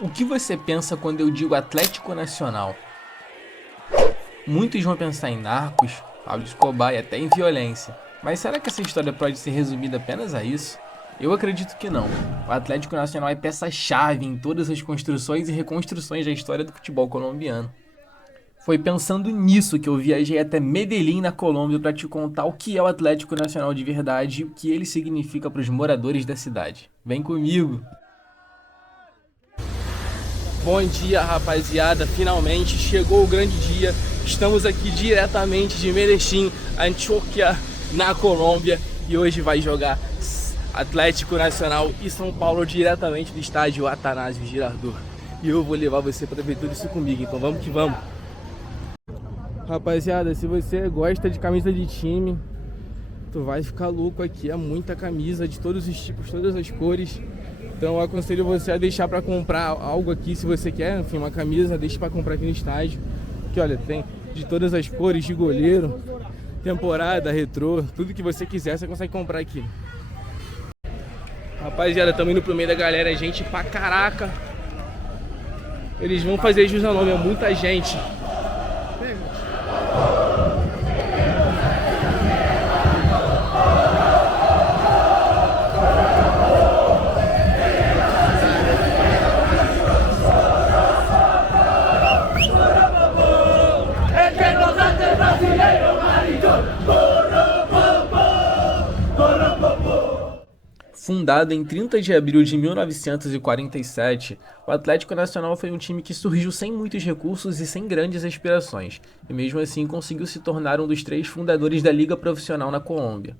O que você pensa quando eu digo Atlético Nacional? Muitos vão pensar em narcos, Pablo Escobar e até em violência. Mas será que essa história pode ser resumida apenas a isso? Eu acredito que não. O Atlético Nacional é peça-chave em todas as construções e reconstruções da história do futebol colombiano. Foi pensando nisso que eu viajei até Medellín, na Colômbia, para te contar o que é o Atlético Nacional de verdade e o que ele significa para os moradores da cidade. Vem comigo! Bom dia, rapaziada, finalmente chegou o grande dia. Estamos aqui diretamente de Medellín, Antioquia, na Colômbia, e hoje vai jogar Atlético Nacional e São Paulo diretamente do estádio Atanásio Girardot. E eu vou levar você para ver tudo isso comigo, então vamos que vamos. Rapaziada, se você gosta de camisa de time, tu vai ficar louco aqui. É muita camisa de todos os tipos, todas as cores. Então eu aconselho você a deixar para comprar algo aqui, se você quer, enfim, uma camisa, deixa para comprar aqui no estádio. Que olha, tem de todas as cores, de goleiro, temporada, retrô, tudo que você quiser você consegue comprar aqui. Rapaziada, estamos indo pro meio da galera, gente pra caraca. Eles vão fazer jus ao nome, é muita gente. Fundado em 30 de abril de 1947, o Atlético Nacional foi um time que surgiu sem muitos recursos e sem grandes aspirações, e mesmo assim conseguiu se tornar um dos 3 fundadores da Liga Profissional na Colômbia.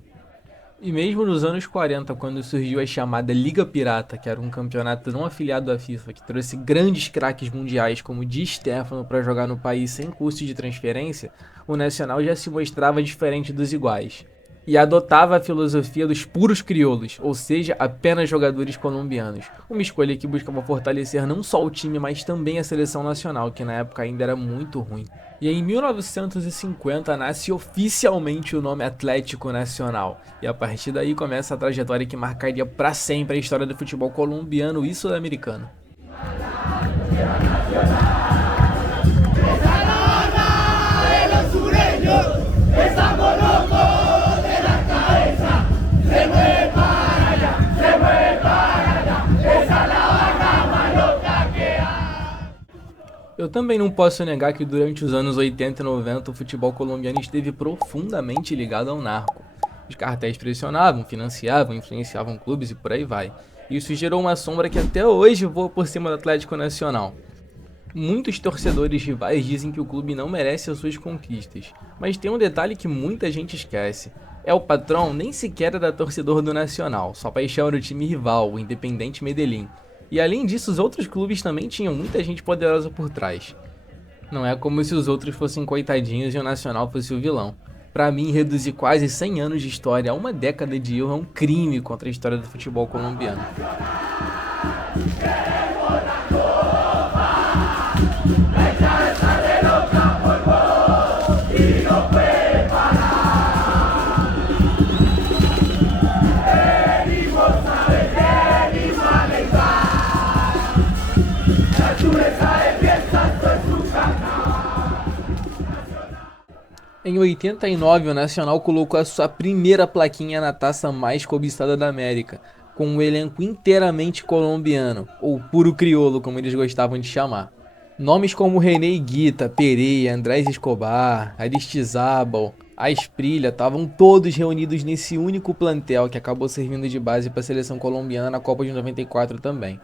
E mesmo nos anos 40, quando surgiu a chamada Liga Pirata, que era um campeonato não afiliado à FIFA, que trouxe grandes craques mundiais como Di Stéfano para jogar no país sem custo de transferência, o Nacional já se mostrava diferente dos iguais e adotava a filosofia dos puros crioulos, ou seja, apenas jogadores colombianos. Uma escolha que buscava fortalecer não só o time, mas também a seleção nacional, que na época ainda era muito ruim. E em 1950 nasce oficialmente o nome Atlético Nacional, e a partir daí começa a trajetória que marcaria para sempre a história do futebol colombiano e sul-americano. Eu também não posso negar que durante os anos 80 e 90 o futebol colombiano esteve profundamente ligado ao narco. Os cartéis pressionavam, financiavam, influenciavam clubes e por aí vai. Isso gerou uma sombra que até hoje voa por cima do Atlético Nacional. Muitos torcedores rivais dizem que o clube não merece as suas conquistas, mas tem um detalhe que muita gente esquece. El Patrón nem sequer era torcedor do Nacional, sua paixão era o time rival, o Independiente Medellín. E além disso, os outros clubes também tinham muita gente poderosa por trás. Não é como se os outros fossem coitadinhos e o Nacional fosse o vilão. Pra mim, reduzir quase 100 anos de história a uma década de erro é um crime contra a história do futebol colombiano. Em 89, o Nacional colocou a sua primeira plaquinha na taça mais cobiçada da América, com um elenco inteiramente colombiano, ou puro crioulo, como eles gostavam de chamar. Nomes como René Higuita, Pereira, Andrés Escobar, Aristizábal, Asprilla estavam todos reunidos nesse único plantel que acabou servindo de base para a seleção colombiana na Copa de 94 também.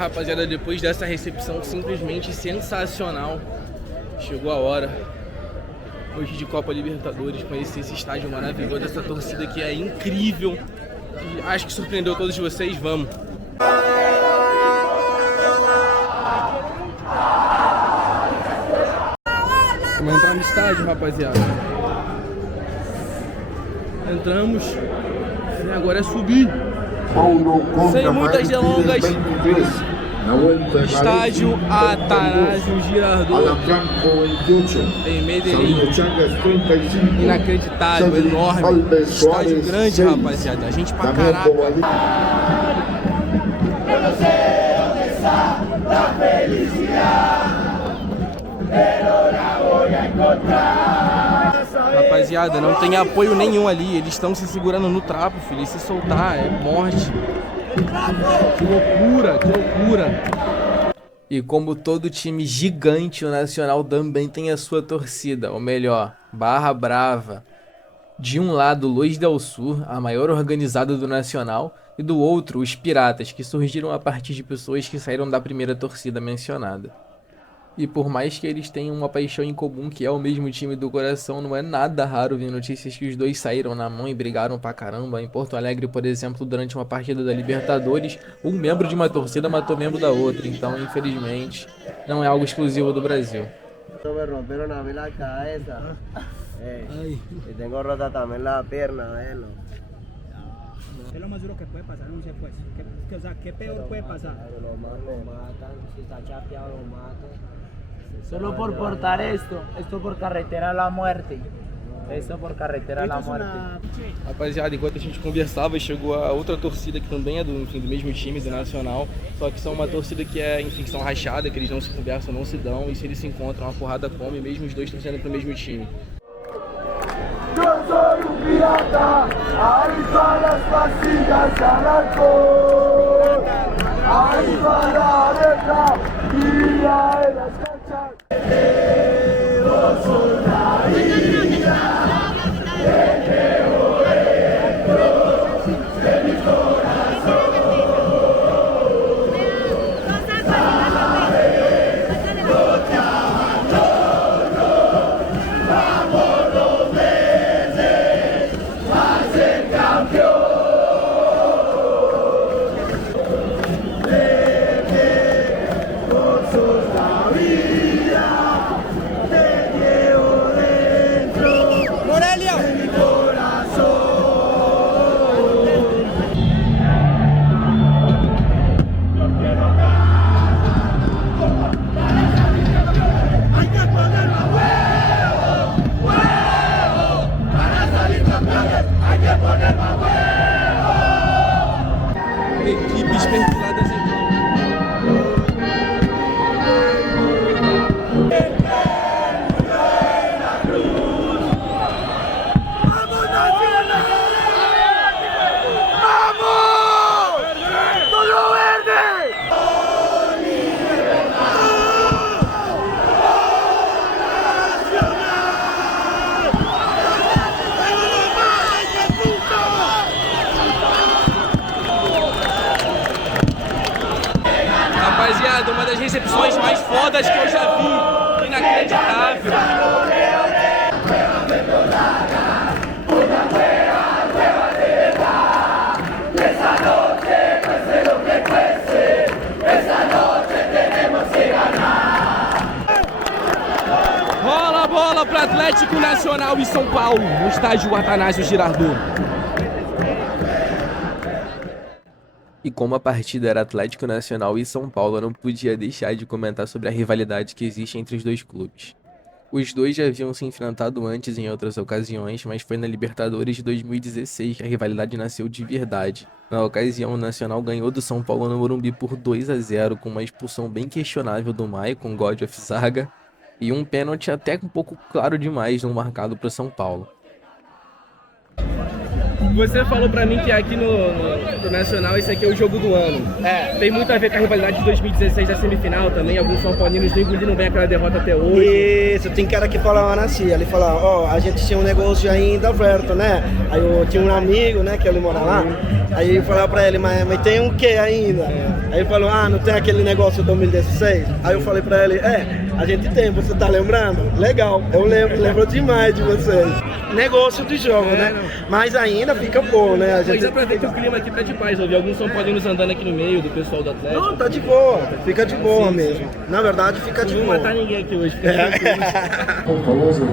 rapaziada, depois dessa recepção simplesmente sensacional, chegou a hora hoje de Copa Libertadores, conhecer esse estádio maravilhoso, essa torcida que é incrível. Acho que surpreendeu todos vocês, vamos! Vamos entrar no estádio, rapaziada. Entramos e agora é subir. Sem muitas delongas. Estádio Atanásio Girardot em Medellín. Inacreditável, enorme. Estádio grande, rapaziada. A gente pra caraca. Eu não sei onde está a felicidade. Rapaziada, não tem apoio nenhum ali. Eles estão se segurando no trapo, filho. E se soltar é morte. Que loucura, que loucura. E como todo time gigante, o Nacional também tem a sua torcida, ou melhor, Barra Brava. De um lado, Luz del Sur, a maior organizada do Nacional, e do outro, os Piratas, que surgiram a partir de pessoas que saíram da primeira torcida mencionada. E por mais que eles tenham uma paixão em comum, que é o mesmo time do coração, não é nada raro ver notícias que os dois saíram na mão e brigaram pra caramba. Em Porto Alegre, por exemplo, durante uma partida da Libertadores, um membro de uma torcida matou membro da outra. Então, infelizmente, não é algo exclusivo do Brasil. Me rompieron a mí la cabeza. Y tengo rota también la pierna, ¿no? Es lo más duro que puede pasar en un secuestro. O sea, ¿qué peor puede pasar? Lo matan, si está chapeado lo matan. Solo por portar esto por carretera a la muerte. Esto por carretera a la muerte. Rapaziada, enquanto a gente conversava, chegou a outra torcida que também é do mesmo time, do Nacional. Só que são uma torcida que é, enfim, que são rachada, que eles não se conversam, não se dão. E se eles se encontram, uma porrada come, mesmo os dois torcendo pro mesmo time. Yo soy un pirata, ahí van las pasillas al alcohol, ahí va la letra y ahí las canchas. Yo soy la vida, el llevo dentro de mi corazón. No te abandono, vamos los veces a ser campeón. Vos sos la vida, te llevo dentro ¡Morelia! de mi corazón. Hay que poner más huevo, huevo, para salir campeones, hay que poner más huevo. Equipes perfiladas em campo. ¡Vamos, Nacional! ¡Vamos! ¡Todo verde! Rapaziada, uma das recepções mais fodas que eu já vi. Inacreditável. Rola a bola para Atlético Nacional e São Paulo, no estádio Atanásio Girardot. E como a partida era Atlético Nacional e São Paulo, eu não podia deixar de comentar sobre a rivalidade que existe entre os dois clubes. Os dois já haviam se enfrentado antes em outras ocasiões, mas foi na Libertadores de 2016 que a rivalidade nasceu de verdade. Na ocasião, o Nacional ganhou do São Paulo no Morumbi por 2-0, com uma expulsão bem questionável do Maicon, God of Zaga, e um pênalti até um pouco claro demais não marcado para o São Paulo. Você falou pra mim que aqui no Nacional esse aqui é o jogo do ano. É. Tem muito a ver com a rivalidade de 2016 da semifinal também. Alguns São Paulinos não engoliram bem aquela derrota até hoje. Isso, tem cara que falava assim, ele falava, ó, a gente tinha um negócio ainda aberto, né? Aí eu tinha um amigo, né, que ele mora lá. Aí eu falava pra ele, mas tem o que ainda? Aí ele falou, não tem aquele negócio de 2016? Aí eu falei pra ele, a gente tem, você tá lembrando? Legal, eu lembro demais de vocês. Negócio de jogo, né? Mas ainda fica bom, né? A gente... Mas aproveita que o clima aqui tá de paz, eu vi alguns São Paulinos andando aqui no meio do pessoal do Atlético. Não, tá de boa, fica de boa mesmo. Na verdade, fica de Não boa. vou matar ninguém aqui hoje, fica tranquilo. O famoso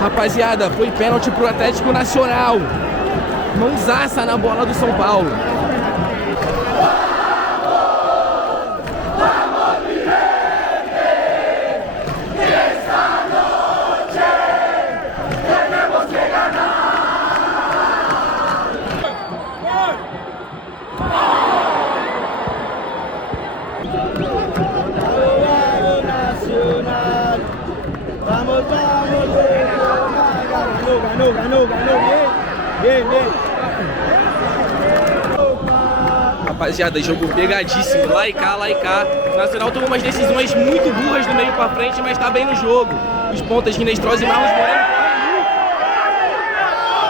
Rapaziada, foi pênalti pro Atlético Nacional. Mãozaça na bola do São Paulo. Ganhou, bien. Rapaziada, jogo pegadíssimo, lá e cá. O Nacional tomou umas decisões muito burras do meio pra frente, mas tá bem no jogo. Os pontas Ginestros e Marlos Moreno.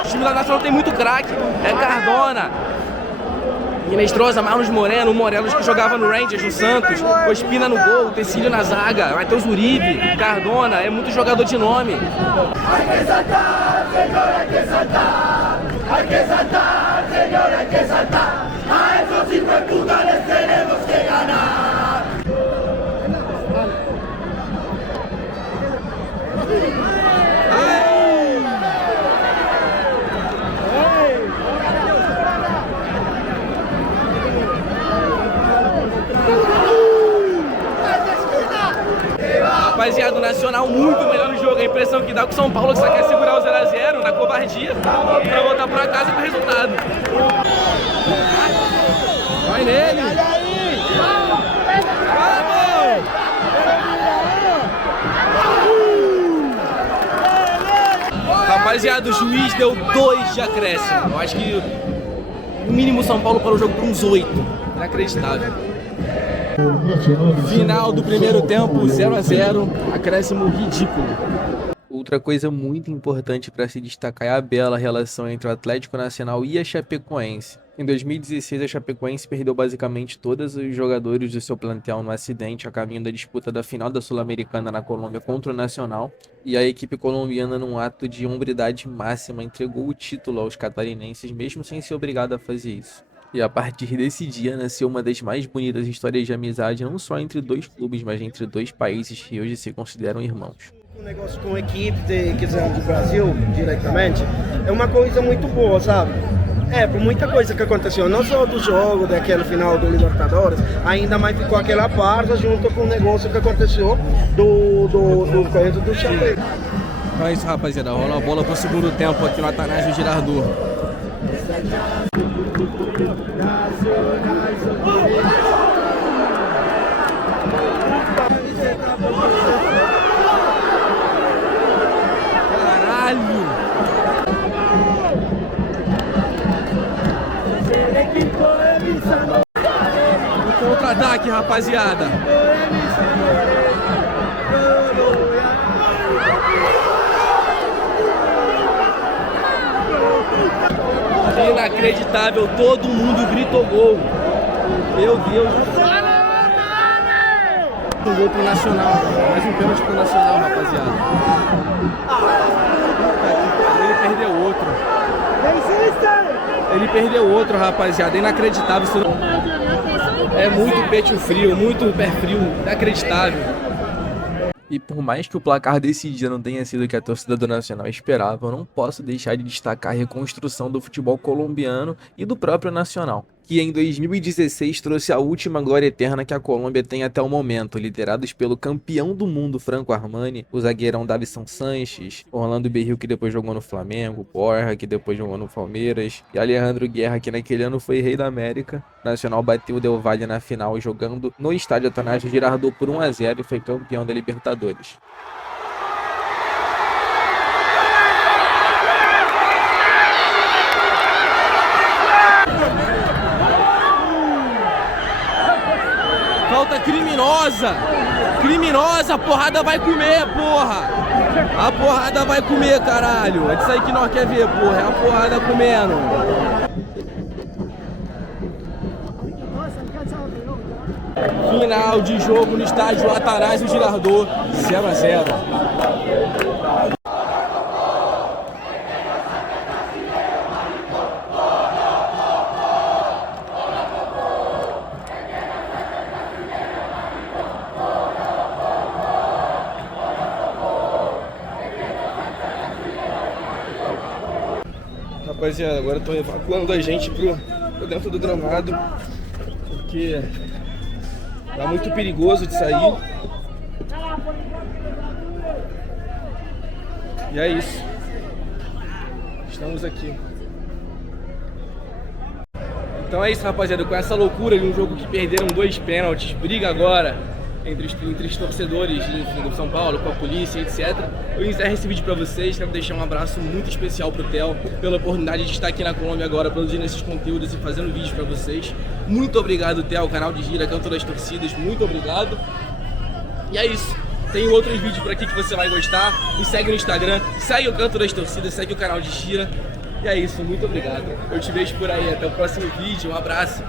O time da Nacional tem muito craque, é Cardona, Ginnestrosa, Marlos Moreno, o Morelos que jogava no Rangers, no Santos, Ospina no gol, Tecílio na zaga, vai ter o Zuribe, Cardona, é muito jogador de nome. Hay que saltar, señor, hay que saltar. Hay que saltar, señor, hay que saltar. A esos hijueputas les tenemos que ganar. Rapaziada, o Nacional muito melhor no jogo. A impressão que dá com o São Paulo que só quer segurar o 0x0 na covardia pra voltar pra casa com o resultado. Vai nele! Rapaziada, o juiz deu 2 de acréscimo. Eu acho que o mínimo São Paulo para o jogo com uns 8. Inacreditável. Final do primeiro tempo, 0x0, acréscimo ridículo. Outra coisa muito importante para se destacar é a bela relação entre o Atlético Nacional e a Chapecoense. Em 2016, a Chapecoense perdeu basicamente todos os jogadores do seu plantel no acidente a caminho da disputa da final da Sul-Americana na Colômbia contra o Nacional, e a equipe colombiana, num ato de hombridade máxima, entregou o título aos catarinenses, mesmo sem ser obrigado a fazer isso. E a partir desse dia nasceu uma das mais bonitas histórias de amizade, não só entre dois clubes, mas entre dois países que hoje se consideram irmãos. O negócio com a equipe que são do Brasil, diretamente, é uma coisa muito boa, sabe? Por muita coisa que aconteceu, não só do jogo, daquele final do Libertadores, ainda mais ficou aquela parte junto com o negócio que aconteceu do coisa do Chapeco. Então é isso, rapaziada, rola a bola pro segundo tempo aqui no Atanásio Girardot. Caralho! O contra-ataque, rapaziada! Inacreditável, todo mundo gritou gol. Meu Deus. Um gol pro Nacional, mais um pênalti pro Nacional, rapaziada. Ele perdeu outro, rapaziada. Inacreditável. é muito peito frio, muito pé frio, inacreditável. E por mais que o placar desse dia não tenha sido o que a torcida do Nacional esperava, eu não posso deixar de destacar a reconstrução do futebol colombiano e do próprio Nacional, que em 2016 trouxe a última glória eterna que a Colômbia tem até o momento, liderados pelo campeão do mundo Franco Armani, o zagueirão Davinson Sanches, Orlando Berril, que depois jogou no Flamengo, Borja, que depois jogou no Palmeiras, e Alejandro Guerra, que naquele ano foi rei da América. O Nacional bateu o Del Valle na final jogando no estádio Atanásio Girardot por 1-0 e foi campeão da Libertadores. Falta criminosa! Criminosa! A porrada vai comer, porra! A porrada vai comer, caralho! É disso aí que nós quer ver, porra! É a porrada comendo! Final de jogo no estádio Atanásio Girardot, 0-0. Rapaziada, agora eu tô evacuando a gente pro dentro do gramado, porque tá muito perigoso de sair. E é isso. Estamos aqui. Então é isso, rapaziada. Com essa loucura de um jogo que perderam 2 pênaltis, briga agora entre os torcedores do São Paulo, com a polícia, etc. Eu encerro esse vídeo pra vocês. Quero deixar um abraço muito especial pro Theo pela oportunidade de estar aqui na Colômbia agora, produzindo esses conteúdos e fazendo vídeos pra vocês. Muito obrigado, Theo, canal de Gira, Canto das Torcidas, muito obrigado. E é isso. Tem outros vídeos por aqui que você vai gostar. Me segue no Instagram, segue o Canto das Torcidas, segue o canal de Gira. E é isso, muito obrigado. Eu te vejo por aí, até o próximo vídeo, um abraço.